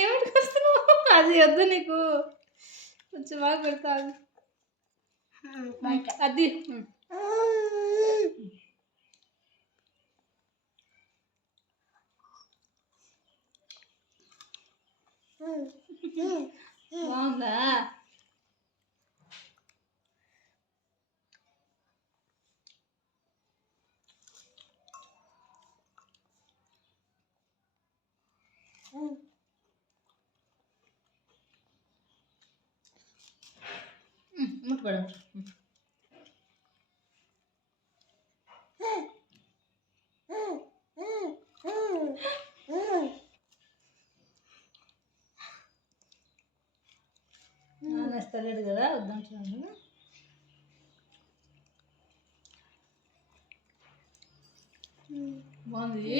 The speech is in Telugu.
ఏమిటి వస్తున్నావు? అది వద్దు నీకు, కొంచెం బాగా పెడతాను అది. బాగుందా? ముట్టుకోవడం వేస్తలేడు కదా, వద్దంటున్నాను. బాగుంది.